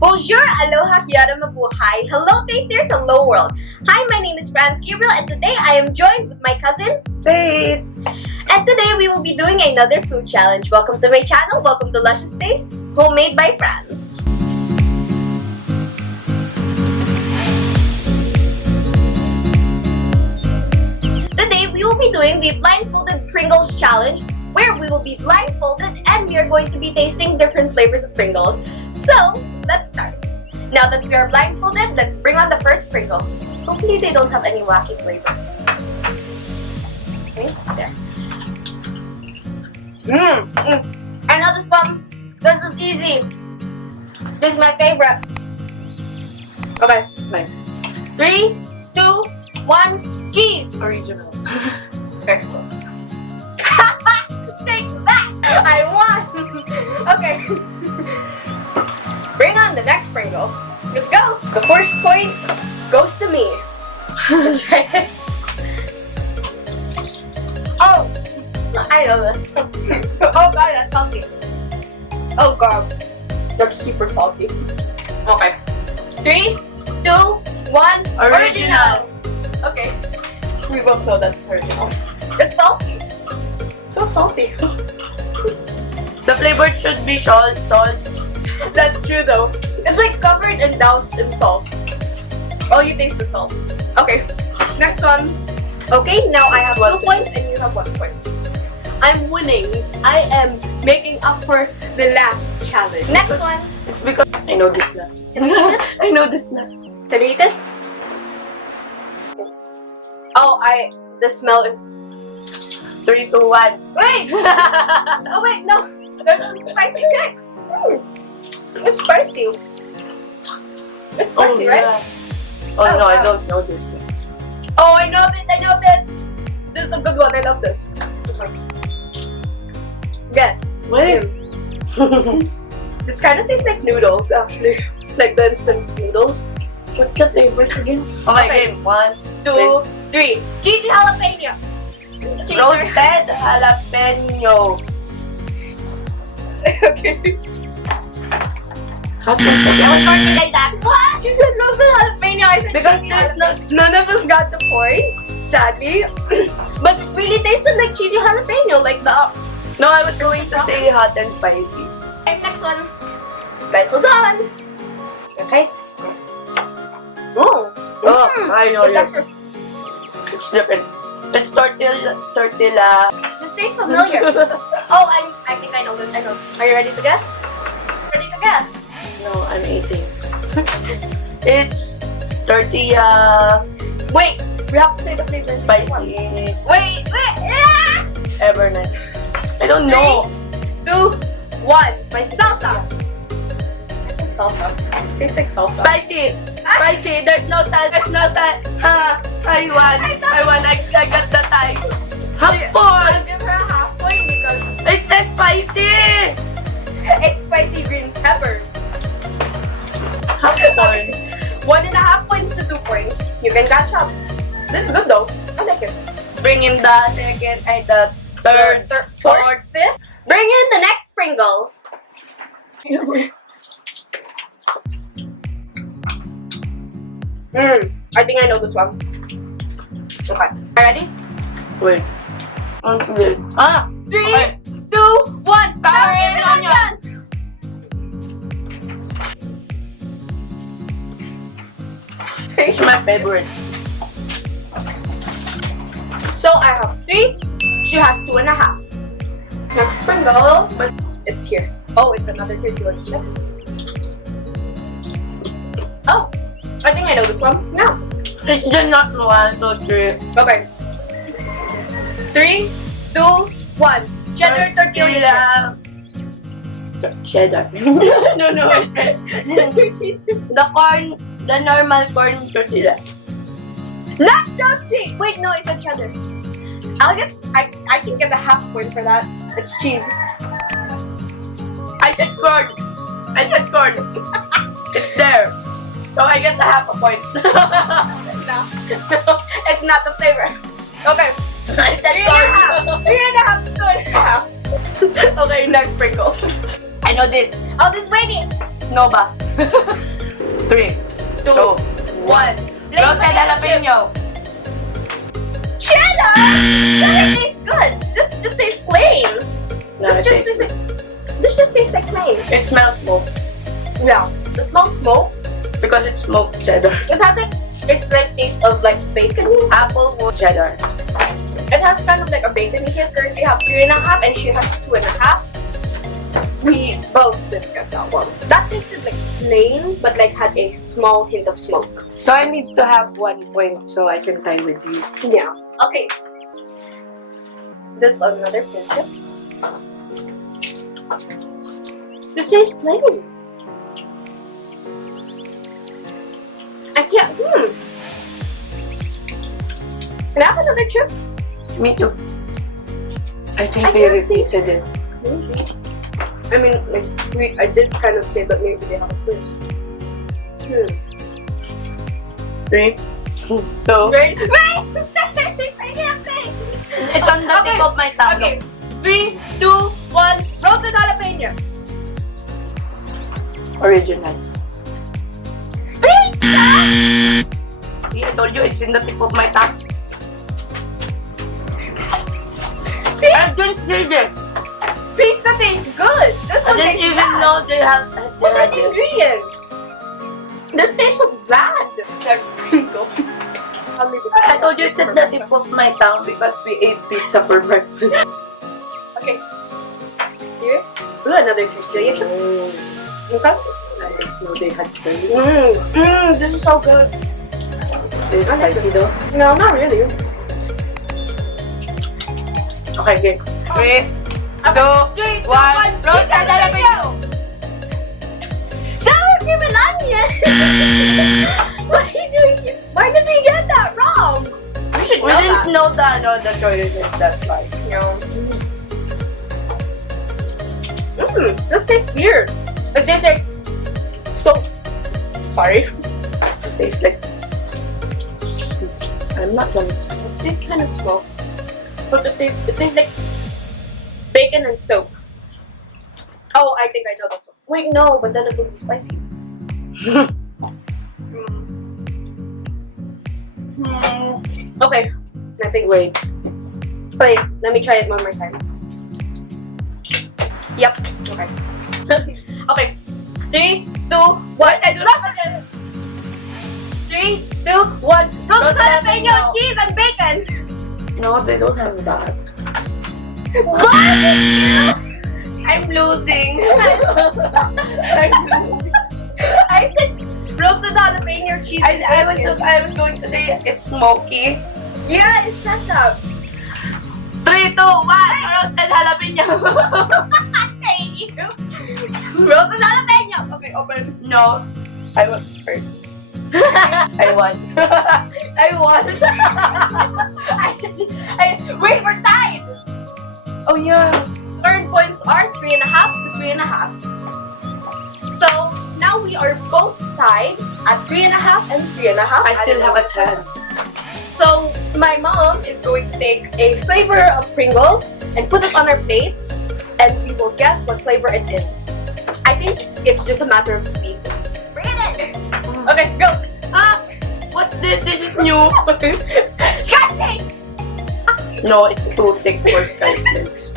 Bonjour, aloha, kiara, mabuhay. Hello, tasters, hello world. Hi, my name is Franz Gabriel, and today I am joined with my cousin, Faith. and today we will be doing another food challenge. Welcome to my channel, welcome to Luscious Taste, homemade by Franz. Today we will be doing the Blindfolded Pringles challenge, where we will be blindfolded and we are going to be tasting different flavors of Pringles. So, let's start. Now that we are blindfolded, let's bring on the first Pringle. Hopefully they don't have any wacky flavors. Okay, there. I know this one. This is easy. This is my favorite. Okay, Nice. 3, 2, 1, cheese! Original. Okay. Take that! I won! Okay. Bring on the next Pringle. Let's go! The first point goes to me. Let's try it. Oh! I know this. Oh god, that's salty. Oh god. That's super salty. Okay. 3, 2, 1, original! Okay. We both know that's original. It's salty. So salty. The flavor should be salt. That's true though. It's like covered and doused in salt. All you taste is salt. Okay, next one. Okay, now I have 2 points and you have 1 point. I'm winning. I am making up for the last challenge. Next one. It's because I know this na. I know this na. Can you eat it? Oh, the smell is... 3, 2, 1. Wait! Oh wait, no. There's a spicy kick. It's spicy. It's spicy, right? Yeah. Oh no, wow. I don't know this. Oh, I know this. This is a good one. I love this. Guess. Wait. This kind of tastes like noodles, actually. Like the instant noodles. What's the flavors again? Okay, game. 1, 2, 3. Cheesy jalapeno. Cheeser. Roasted jalapeno. Okay. Hot I was talking like that. What? You said roasted jalapeno. I said Because cheesy there's jalapeno. None of us got the point, sadly. But it really tasted like cheesy jalapeno, like the... No, I was going to say hot and spicy. Okay, next one. Blindfold on. Okay. Oh. Oh, I know The it. texture. It's different. It's tortilla. This tastes familiar. Oh, I think I know this. I know. Are you ready to guess? Ready to guess? No, I'm eating. It's tortilla, Wait, we have to say the flavor. spicy, Wait. Ah! ever nice. I don't know. 2, 1. Spicy salsa. I said salsa. Tastes like salsa. Spicy. There's no salt. I won. I got the tie. Half I'll point. give her a half point because It says spicy. it's spicy green pepper. Half point. 1.5 points to 2 points. You can catch up. This is good though. I like it. Bring in the second and the third, fourth, fifth. Bring in the next Pringle. I think I know this one. Okay. Are you ready? Wait. Okay. 3, Okay. 2, 1. Sour Sour and onion. It's my favorite. So I have 3. She has 2.5. Next Pringle, but it's here. Oh, it's another here. Do you want to check? Oh, I think I know this one. No. It's just not 1, 2, 3. Okay. 3, 2, 1. Cheddar tortilla. Cheddar. No. The normal corn tortilla. Nacho cheese. Wait, no, I said cheddar. I can get a half point for that. It's cheese. I said corn. It's there. So I get the half a point. No, it's not the flavor. Okay. I said 3.5. 3.5. 2.5. Okay, next Pringle. I know this. Oh, this is waiting. Snowba. 3, 2, 1. Roasted jalapeno. Cheddar! That tastes good. This just tastes plain. No, This just tastes like plain. it smells smoke Yeah. It smells smoke. because it's smoked cheddar. It has like a slight taste of like bacon. Apple wood cheddar. It has kind of like a bacon. We currently have 3.5 and she has 2.5. We both discussed that one. That tasted like plain but like had a small hint of smoke. So I need to have 1 point so I can tie with you. Yeah. Okay. This another pinch. This tastes plain. I can't. Can I have another chip? Me too. I think I they don't think- repeated it. Maybe. I mean, like I did kind of say, but maybe they have a quiz. 3, 2. Wait! I can't think. It's on the tip of my tongue. Okay. 3, 2, 1. Roasted jalapeno. Original. Pizza! See, I told you it's in the tip of my tongue. I didn't say this. Pizza tastes good. This I one didn't tastes even bad. know they have. What are the ingredients? This tastes so bad. There's sprinkle. I told you it's at the tip of my tongue because we ate pizza for breakfast. Okay. Here. Ooh, another tortilla chip. Okay. I didn't know they had chili. This is so good. Is it spicy though? No, not really. Okay, good. 3, 2, 1. Roasted jalapeno. Sour cream and onion. Why are you doing it? Why did we get that wrong? We should We know didn't know the choices, that's why. This tastes weird. It tastes like soap. Sorry. It tastes like. I'm not gonna say. It tastes kind of smoke. But it tastes like bacon and soap. Oh, I think I know this one. Wait, no, but then it would be spicy. Okay, I think. Wait. Wait, let me try it one more time. Yep. Okay. Okay. 3, 2, 1. I do not. 3, 2, 1. Roasted jalapeno, cheese, and bacon. No, they don't have that. What? I'm losing. I said roasted jalapeno, cheese, and I bacon. was going to say it's smoky. Yeah, it's set up. 3, 2, 1. Roasted jalapeno. Thank you. Roasted jalapeno. Okay, open. No, I was first. I won. I won. Wait, we're tied. Oh yeah. Earned points are 3.5 to 3.5. So now we are both tied at 3.5 and 3.5. I still have a chance. So my mom is going to take a flavor of Pringles and put it on our plates, and we will guess what flavor it is. I think it's just a matter of speed. Bring it in. Okay, go. What's this? This is new. Skyflakes. No, it's too thick for skyflakes.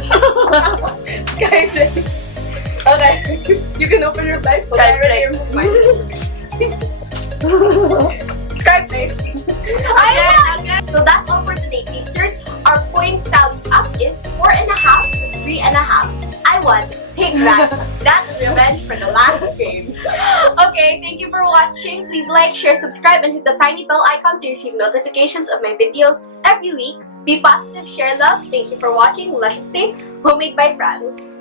Skyflakes. Okay, you can open your place. So I already removed mine. Skyflakes. Again. So that's all for today, tasters. Our points tally up is 4.5 to 3.5. I won. Take that. That is revenge for the last game. Okay, thank you for watching. Please like, share, subscribe, and hit the tiny bell icon to receive notifications of my videos every week. Be positive, share love. Thank you for watching Luscious Taste, homemade by Franz.